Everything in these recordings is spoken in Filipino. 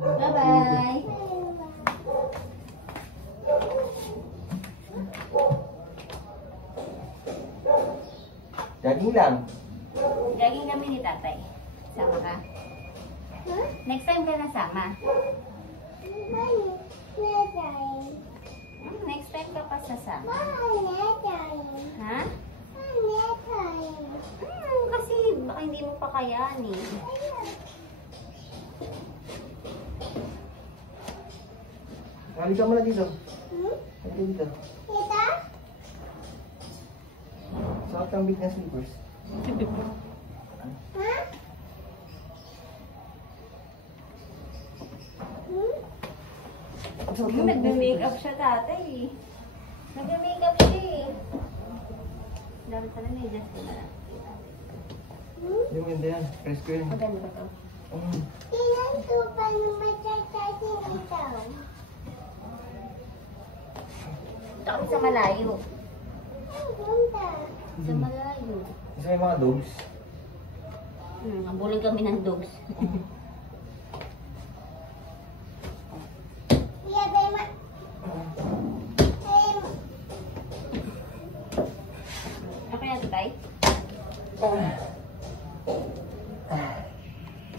Bye-bye. Jogging lang. Jogging kami ni tatay. Sama ka? Next time ka nasama. Next time ka pa sasama. Ha? Kasi baka hindi mo pa kayanin. Kali ka muna dito. Kali dito. Suot ang big na slippers. Nagme-makeup siya tatay. Nagme-makeup siya eh. Dami pala na i-adjust ko na lang. Hindi mo hindi yan. Press ko yun. Maganda ba ito? Ito kami sa malayo. Sa malayo. Kasi may mga dogs. Habulin kami ng dogs. Okay na ito tayo?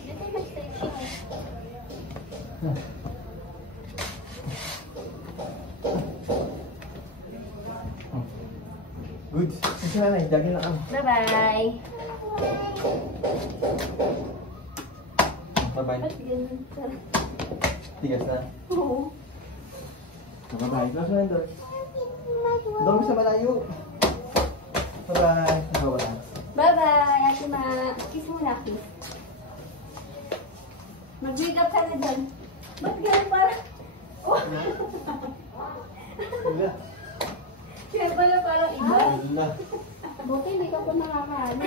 Dito mag-stretching eh. Good. Kasi na lang. Jogging lang. Bye-bye. Bye-bye. Ba't ganun ka? Tigas na. Oo. Bye-bye. Close mo na yung door. Doon mo sa malayo. Bye-bye. Bye-bye. Bye-bye, Ate Ma. Kiss mo na, kiss. Mag-wake up ka na dyan. Ba't ganun para? Oh. Wala. Kaya pala parang iba. Wala. Buti hindi ka pa nakakaano.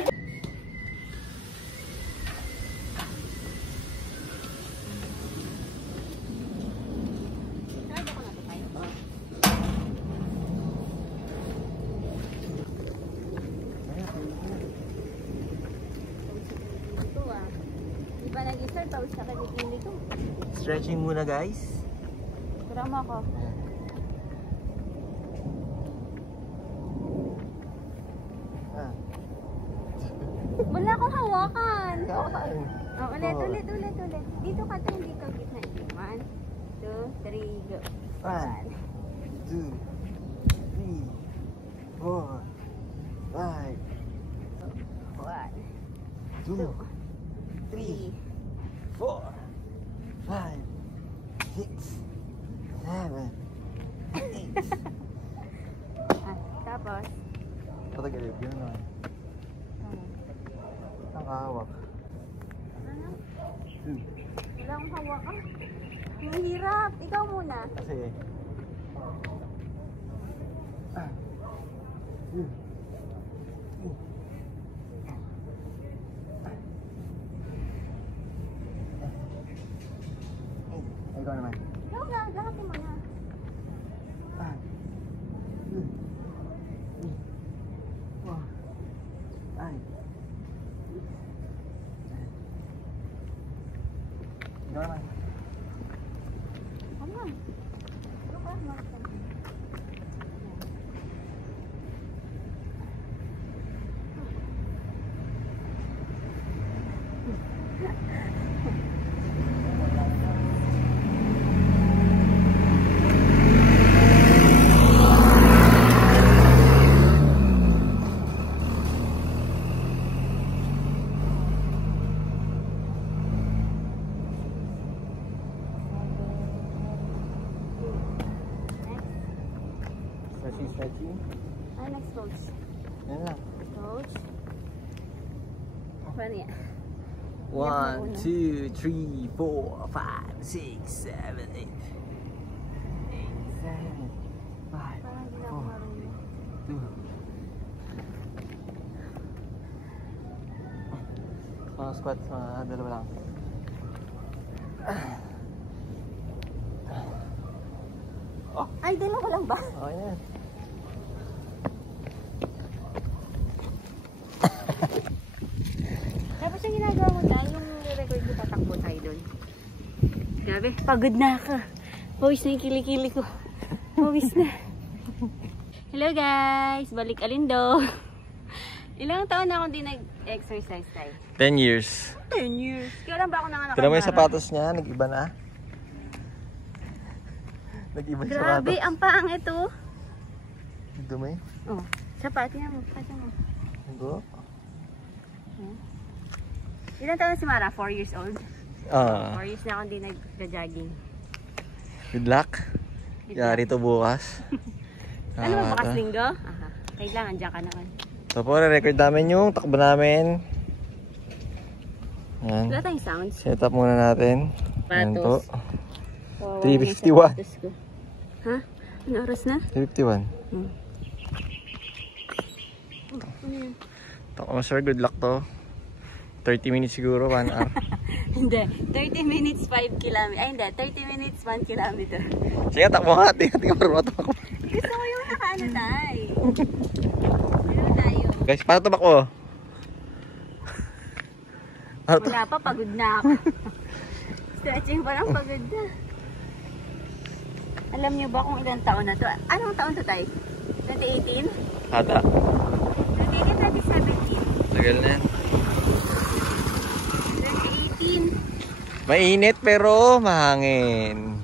Stretching muna guys. Drama ko. Wala akong hawakan. Hawakan. Oh, ulit. Dito ka tayo, dito gitna. 1, 2, 3, go. 1, 2, 3, 4, 5, 1, 2, 3, 4, 5, 6, 7, 8. Tapos? Patagalip, yun naman. Nakahawak. Ano? 2. Wala akong hawakan. Ang hirap. Ikaw muna. Kasi 2. Ikaw naman. Ikaw na. Lahatin mo na. 2, 3, 4, 5. Ikaw naman. Ano? Ikaw ka. Makasal. Stretching. Next coach. Yan lang. Coach. Paano yan? 1, 2, 3, 4, 5, 6, 7, 8. 8, 7, 5, Parang hindi na ako marunong. 2. Mga squats, mga dalawa lang. Oh, ay, dalawa lang ba? Okay na yan. Tapos yung ginagawa mo tayo, yung record ko tatakbo tayo doon. Grabe, pagod na ako. Pawis na yung kilikili ko. Pawis na. Hello guys! Balik Alindo. Ilang taon na akong di nag-exercise tayo? 10 years. 10 years. Kailan ba ako nanganak? Tignan mo yung sapatos niya, nag-iba na. Nag-iba yung sapatos. Grabe, ang paang ito. Dumi. Oh, sapat niya mo. Sapat mo. Ito. Ilang taon na si Mara? 4 years old? 4 Ah, years na akong di nag-jogging. good luck. Yari to bukas. Ano ba, bakas linggo? Aha. Kailangan, dyan ka naman. So po, record namin yung takbo namin. Yan. Wala tayong sounds. Set up muna natin. Yan po. Oh, 3:51. Ha? Ano oras na? 3:51. Hmm. Oh, ano yun? Tako sir, good luck to. 30 minutes siguro, 1 hour. Hindi. 30 minutes, 5 kilometers. Ay, hindi. 30 minutes, 1 kilometer. Sige, takbo nga. Tingnan mo matakbo. Gusto ko yung nakaano tayo. Ano tayo? Guys, paano tumakbo? Wala pa, pagod na ako. Stretching pa lang, pagod na. Alam niyo ba kung ilang taon na to? Anong taon to tayo? 2018? Hata. 2018, 2017. Tagal na yan. 2018. Mainit pero mahangin.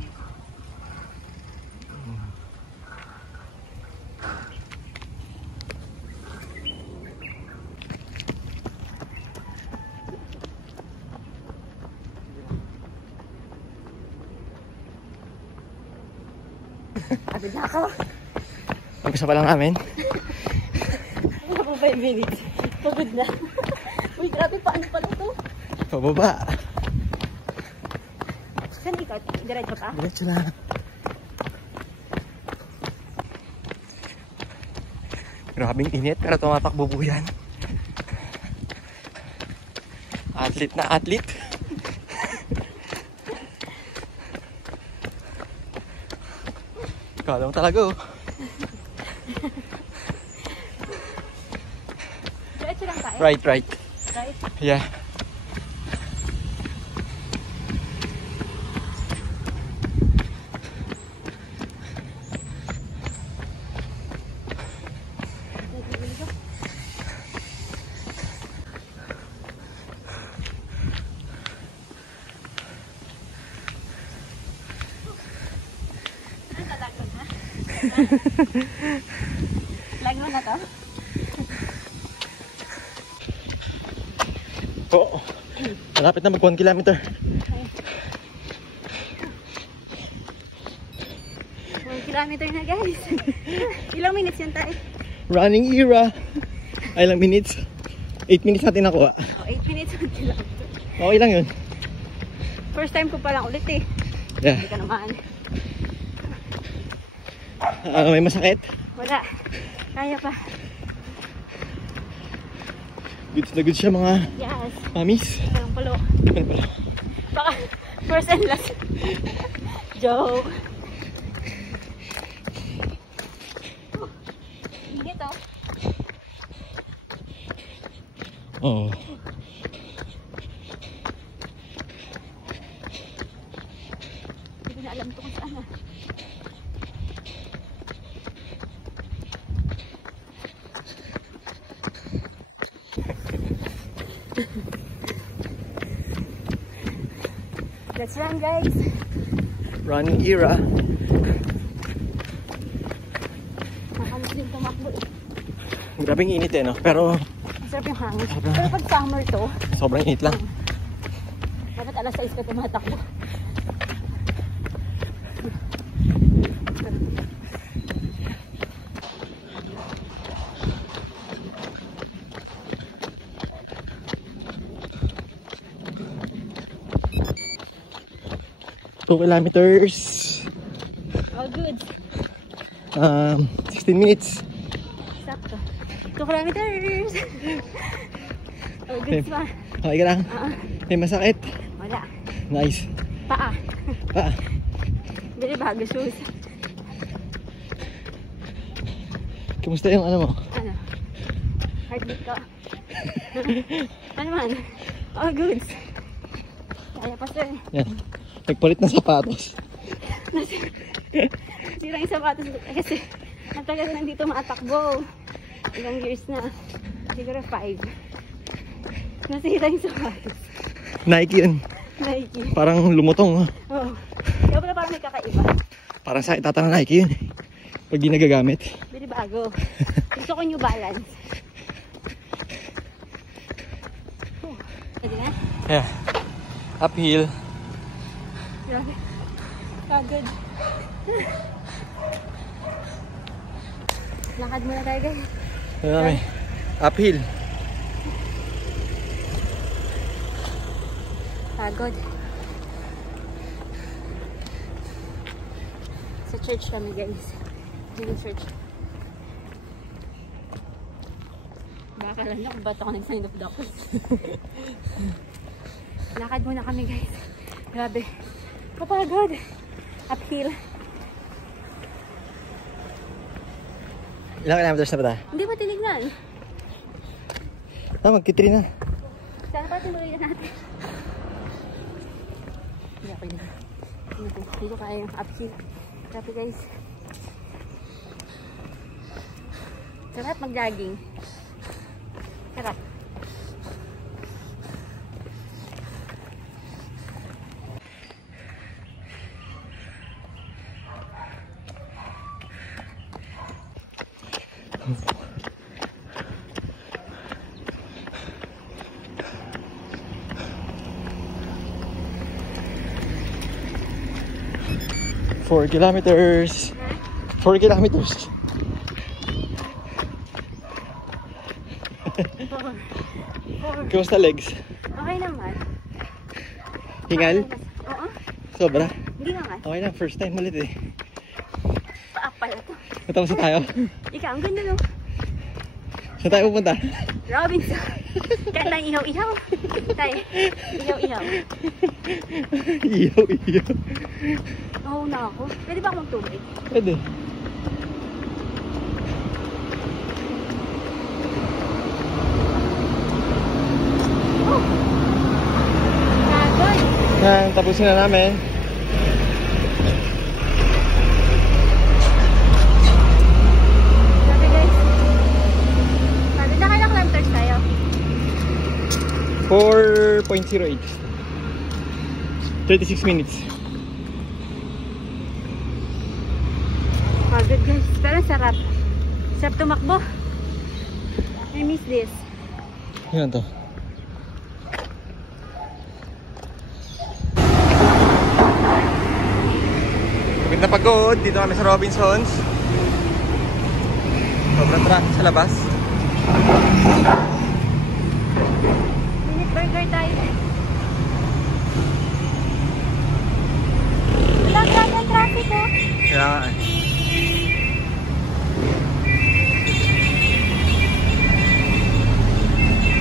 Pagod na ako. Mag-isa pa lang namin. Wala po 5 minutes. Pagod na. Uy, grabe, paano pala ito? Pababa. Saan ikaw? Diretso pa? Diretso lang. Grabing init pero tumatakbo po yan. Athlete na athlete. Kala mo talaga oh. Diretso lang tayo. Right. Right? Yeah. Lag mo na to? Oo. Malapit na mag 1 kilometer. 1 kilometer na guys. Ilang minutes yan tayo? Running era. Ay lang minutes. 8 minutes natin nakuha. Oh, 8 minutes 1 kilometer. Okay lang yun. First time ko pa lang ulit eh. Yeah. Hindi ka naman. May masakit? Wala. Kaya pa. Goods na goods siya mga Yes. mamis. Walang palo. Ano pala? Baka first and last. Joke. Hindi to. Oo. Hindi ko na alam to kung saan ah. Let's run guys. Running era. Makalis din tumakbo eh. Grabing init eh no? Pero Masarap yung hangin. Pero pag summer to, sobrang init lang. dapat alas 6 ka tumatakbo. Two kilometers. All good. 16 minutes. Sakto. 2 kilometers. All good pa. Okay ka lang? May masakit? Wala. Nice. Paa. Pa. Dili bago shoes. Kumusta yung ano mo? Ano? Heartbeat ko. Ano man? All good. Kaya pa sir. Yan. Nagpalit ng sapatos. Sira yung sapatos kasi ang tagal na dito matakbo. Ilang years na. Siguro 5. Nasira yung sapatos. Nike yun. Nike. Parang lumutong. Oo. Kaya pala parang may kakaiba. Parang sa itata ng Nike yun. Pag di nagagamit. Bili bago. Gusto ko New Balance. Pwede na? Yeah. Uphill. Grabe. Pagod. Lakad muna tayo guys. Marami. Uphill. Pagod. Sa church kami guys. Dito church. Baka lang ako ba't ako nag-sign of the cross. Lakad muna kami guys. Grabe. Kapagod. Uphill. Ilang kilometers na ba tayo? Hindi ba tinignan? Magkitri na. Sana pa tinuloy na natin. Hindi ako yun. Hindi ko kaya yung uphill. Grabe guys. Sarap mag-jogging. Sarap. Four kilometers. 4 kilometers. Kamusta legs? Okay naman. Hingal? Oo. Sobra? Hindi naman. Okay lang, first time ulit eh. Paak pala to. Matapos na tayo. Ikaw, ang ganda no? Saan tayo pupunta? Robinson. Kaya lang ihaw-ihaw. Tayo. Ihaw-ihaw. Iyo. Oo na ako. Pwede ba akong tubig? Pwede. Oh! Pagod. Yan, tapusin na namin. Sabi guys. Sabi na kailang kilometers tayo. 4.08. 36 minutes. Pagod guys. Pero sarap. Sarap tumakbo. I miss this. Yan to. Pagod na pagod. Dito kami sa Robinsons. Sobrang traffic sa labas. Minute burger tayo. Wala, grabe ang traffic oh. Kaya nga eh.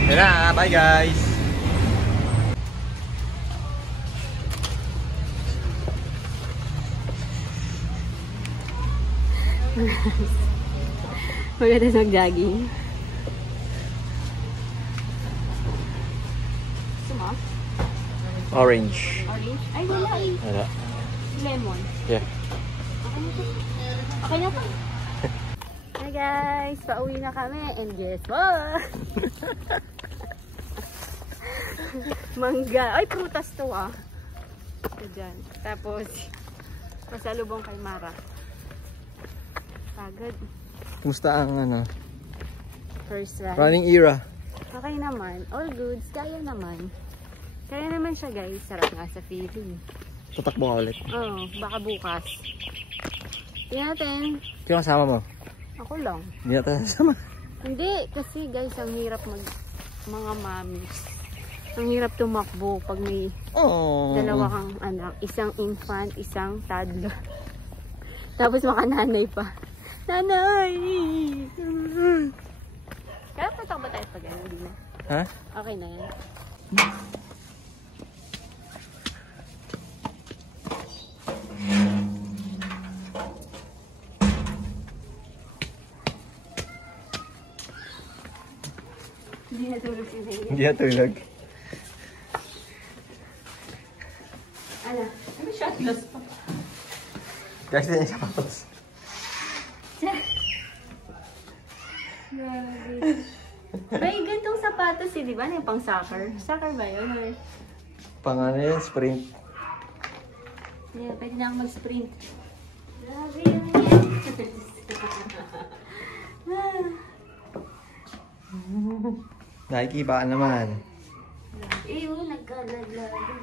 Yan na, bye guys. Maganda mag-jogging. Gusto mo? Orange. Orange? Ay, wala eh. Wala. Lemon. Yeah. Okay na to. Okay na to. Hi guys, pauwi na kami and guess what? Mangga. Ay, prutas to ah. Ito dyan. Tapos, pasalubong kay Mara. Pagod. Kumusta ang ano? First run. Running era. Okay naman. All goods. Kaya naman. Kaya naman siya guys. Sarap nga sa feeling. Tatakbo ka ulit. Oo, baka bukas. Tingnan natin. Kaya kasama mo? Ako lang. Hindi natin kasama. Hindi, kasi guys, ang hirap mga mommies. Ang hirap tumakbo pag may dalawa kang anak. Isang infant, isang toddler. Tapos makananay pa. Nanay! Kaya patak ba tayo pag ano? Hindi na. Ha? Okay na yan. Hindi natulog si Zay. Hindi natulog. Ano? Shot glass pa. Guys, yan yung sapatos. Grabe. May gantong sapatos di ba? Yung pang soccer. Soccer ba yun? Or... Pang ano yun, sprint. Yeah, pwede na akong mag-sprint. Grabe yun yan. Nike, baka naman. Ew, nagkalaglag.